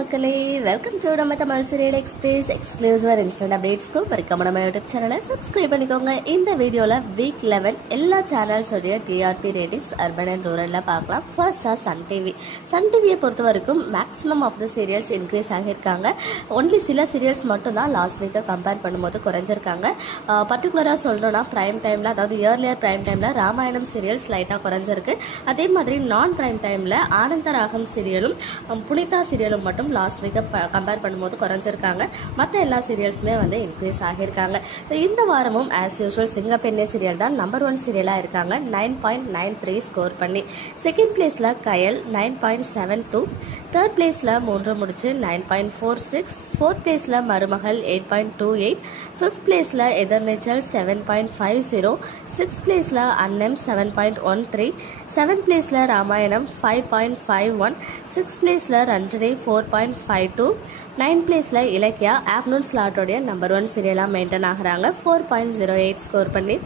மக்களே welcome to நம்ம Tamil serial express exclusive instant அப்டேட்ஸ்க்கு மறக்காம நம்ம யூடியூப் சேனலை சப்ஸ்கிரைப் பண்ணிக்கோங்க. இந்த வீடியோல வீக் 11 எல்லா சேனல்ஸ் உடைய டிஆர்பி ரேட்டிங்ஸ் அர்பன் அண்ட் ரூரல்ல பார்க்கலாம். ஃபர்ஸ்டா சன் டிவியை பொறுத்த வரைக்கும் maximum of the serials increase ஆகியிருக்காங்க. ஒன்லி சில சீரியல்ஸ் மட்டும் தான் லாஸ்ட் வீக்கை கம்பேர் பண்ணும்போது குறைஞ்சிருக்காங்க. பர்டிகுலராக சொல்லணும்னா பிரைம் டைமில், அதாவது இயர்லியர் பிரைம் டைமில் ராமாயணம் சீரியல்ஸ் லைட்டாக குறைஞ்சிருக்கு. அதே மாதிரி நான் பிரைம் டைமில் ஆனந்த ராகம் சீரியலும் புனிதா சீரியலும் மட்டும் லாஸ்ட் வீக்கை கம்பேர் பண்ணும்போது குறைஞ்சிருக்காங்க. மற்ற எல்லா சீரியல்ஸுமே வந்து இன்க்ரீஸ் ஆகியிருக்காங்க. இந்த வாரமும் ஆஸ் யூஷுவல் சிங்கப்பெண்ணே சீரியல் தான் நம்பர் 1 சீரியலாக இருக்காங்க. 9.93 ஸ்கோர் பண்ணி. செகண்ட் பிளேஸில் கயல் 9.72, தேர்ட் பிளேஸில் 3 முடிச்சு 9.46, ஃபோர்த் பிளேஸில் மருமகள் 8.28, ஃபிஃப்த் பிளேஸில் எதிர்நீச்சல் 7.50, சிக்ஸ்த் பிளேஸில் அன்னம் 7.13, செவன்த் பிளேஸில் ராமாயணம் 5.51, சிக்ஸ்த் பிளேஸில் ரஞ்சனி 4.52, நைன்த் பிளேஸில் இலக்கியா ஆஃப்டர்நூன் ஸ்லாட்டோடைய நம்பர் 1 சீரியலாக மெயின்டைன் ஆகிறாங்க 4.08 ஸ்கோர் பண்ணி.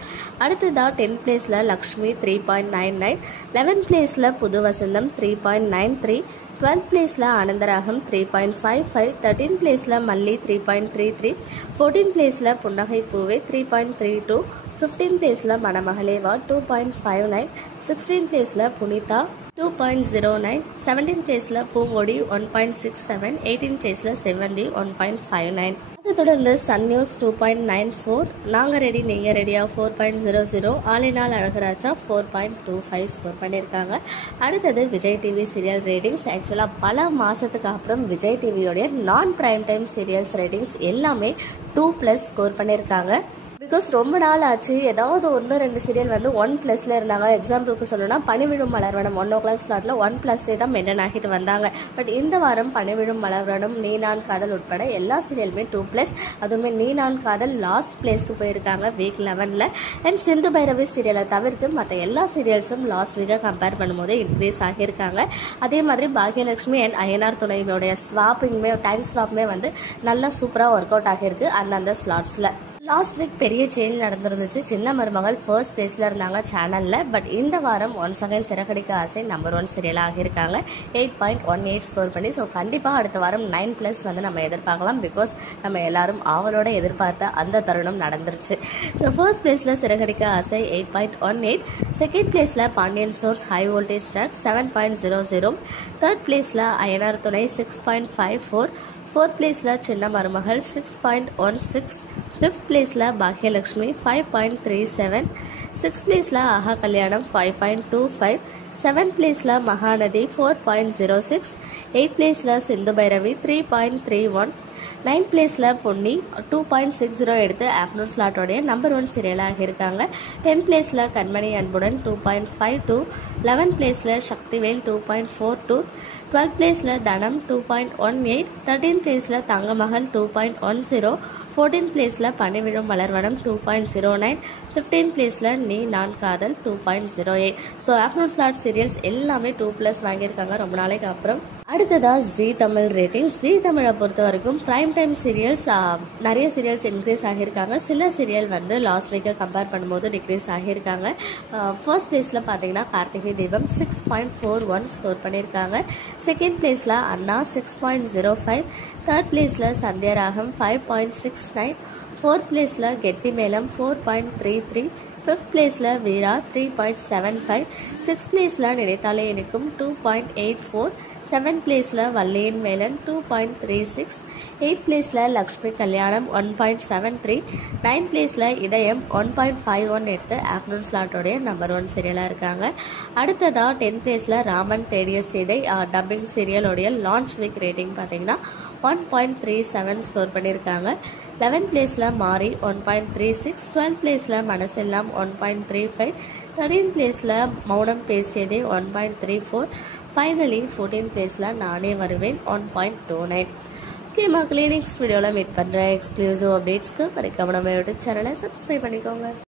அடுத்ததாக 10th பிளேஸில் லக்ஷ்மி 3.99, 11th பிளேஸில் புது வசந்தம் 3.93, 12th பிளேஸில் ஆனந்தராகம் 3.55, 13th பிளேஸில் மல்லி 3.33, 14th பிளேஸில் புன்னகை பூவே 3.32, 15th பிளேஸில் மணமகளேவா 2.59, 16th பிளேஸில் புனிதா 2.09, 17th பிளேஸில் பூங்கொடி 1.67, 18th பிளேஸில் செவ்வந்தி 1.59. அதை தொடர்ந்து சன் நியூஸ் 2.94, நாங்கள் ரெடி நீங்கள் ரெடியா 4.00, ஆலினால் அழகராஜா 4.25 ஸ்கோர் பண்ணியிருக்காங்க. அடுத்தது விஜய் டிவி சீரியல் ரேட்டிங்ஸ். ஆக்சுவலாக பல மாதத்துக்கு அப்புறம் விஜய் டிவியோடைய நான் பிரைம் டைம் சீரியல்ஸ் ரேட்டிங்ஸ் எல்லாமே 2+ ஸ்கோர் பண்ணியிருக்காங்க. பிகாஸ் ரொம்ப நாள் ஆச்சு ஏதாவது 1-2 சீரியல் வந்து 1+ இருந்தாங்க. எக்ஸாம்பிளுக்கு சொல்லணும்னா பனிவிழும் மலர்வனம் 1 o'clock ஸ்லாட்டில் 1+ தான் மெயின்டைன் ஆகிட்டு வந்தாங்க. பட் இந்த வாரம் பனிவிழும் மலர்வனம், நீ நான் காதல் உட்பட எல்லா சீரியலுமே 2+. அதுவுமே நீ நான் காதல் லாஸ்ட் பிளேஸ்க்கு போயிருக்காங்க வீக் 11ல். அண்ட் சிந்து பைரவி சீரியலை தவிர்த்து மற்ற எல்லா சீரியல்ஸும் லாஸ்ட் வீக்கை கம்பேர் பண்ணும்போது இன்க்ரீஸ் ஆகியிருக்காங்க. அதே மாதிரி பாக்யலட்சுமி அண்ட் அய்யனார் துணையோடைய டைம் ஸ்வாப்புமே வந்து நல்லா சூப்பராக ஒர்க் அவுட் ஆகியிருக்கு அந்தந்த ஸ்லாட்ஸில். லாஸ்ட் வீக் பெரிய சேஞ்ச் நடந்துருந்துச்சு. சின்ன மருமகள் ஃபர்ஸ்ட் பிளேஸில் இருந்தாங்க சேனலில். பட் இந்த வாரம் ஒன்ஸ் அகைன் சிறகடிக்க ஆசை நம்பர் 1 சீரியலாக ஆகியிருக்காங்க 8.18 ஸ்கோர் பண்ணி. ஸோ கண்டிப்பாக அடுத்த வாரம் 9+ வந்து நம்ம எதிர்பார்க்கலாம். பிகாஸ் நம்ம எல்லாரும் ஆவலோட எதிர்பார்த்த அந்த தருணம் நடந்துருச்சு. ஸோ ஃபர்ஸ்ட் பிளேஸில் சிறகடிக்க ஆசை 8.18, செகண்ட் பிளேஸில் Pandian stores high voltage track 7.00, third பிளேஸில் அய்யனார் துணை 6.54, ஃபோர்த் பிளேஸில் சின்ன மருமகள் 6.16, ஃபிஃப்த் பிளேஸில் பாக்யலட்சுமி 5.37, சிக்ஸ்த் பிளேஸில் ஆஹா கல்யாணம் 5.25, செவன்த் பிளேஸில் மகாநதி 4.06, எயித் பிளேஸில் சிந்து பைரவி 3.31, நைன்த் பிளேஸில் பொன்னி 2.60 எடுத்து ஆஃப்டர்நூன் ஸ்லாட்டோடைய நம்பர் 1 சீரியலாக இருக்காங்க. 10th பிளேஸில் கண்மணி அன்புடன் 2.52, 11th பிளேஸில் சக்திவேல் 2.42, 12th பிளேஸில் தனம் 2.18, 13th பிளேஸில் தங்கமகள் 2.10, 14th பிளேஸில் பனிவிழும் மலர்வனம் 2.09, 15th பிளேஸில் நீ நான் காதல் 2.08. ஸோ ஆஃப்டர்நூன் ஸ்லாட் சீரியல்ஸ் எல்லாமே 2+ வாங்கியிருக்காங்க ரொம்ப நாளைக்கு அப்புறம். அடுத்ததாக ஜி தமிழ் ரேட்டிங்ஸ். ஜி தமிழை பொறுத்த வரைக்கும் பிரைம் டைம் சீரியல்ஸ் நிறைய சீரியல்ஸ் இன்க்ரீஸ் ஆகியிருக்காங்க. சில சீரியல் வந்து லாஸ்ட் வீக்கை கம்பேர் பண்ணும்போது டிக்ரீஸ் ஆகியிருக்காங்க. ஃபர்ஸ்ட் பிளேஸில் பார்த்தீங்கன்னா கார்த்திகை தீபம் 6.41 ஸ்கோர் பண்ணியிருக்காங்க. செகண்ட் பிளேஸில் அண்ணா 6.05, தேர்ட் பிளேஸில் சந்தியாராகம் 5.69, ஃபோர்த் பிளேஸில் கெட்டி மேளம் 4.33, ஃபிஃப்த் பிளேஸில் வீரா 3.75, சிக்ஸ்த் பிளேஸில் நினைத்தாலே இனிக்கும் 2.84, செவன்த் பிளேஸில் வள்ளியின் மேலன் 2.36, எயித் பிளேஸில் லக்ஷ்மி கல்யாணம் 1.73, நைன்த் பிளேஸில் இதயம் 1.51 எடுத்து ஆஃப்டர்நூன் ஸ்லாட்டோடைய நம்பர் 1 சீரியலாக இருக்காங்க. அடுத்ததாக 10th பிளேஸில் ராமன் தேடிய சீதை டப்பிங் சீரியலோடைய லான்ச் வீக் ரேட்டிங் பார்த்தீங்கன்னா 1.37 ஸ்கோர் பண்ணியிருக்காங்க. 11th பிளேஸில் மாரி 1.36, 12th பிளேஸில் மனசெல்லாம் 1.35, 13th பிளேஸில் மௌனம் பேசியதே 1.34, ஃபைனலி 14th பிளேஸில் நானே வருவேன் 1.29. ஓகே மக்களே, நெக்ஸ்ட் வீடியோவில் மீட் பண்ணுறேன். எக்ஸ்க்ளூசிவ் அப்டேட்ஸ்க்கு மறக்காம நம்ம யூடியூப் சேனலை சப்ஸ்கிரைப் பண்ணிக்கோங்க.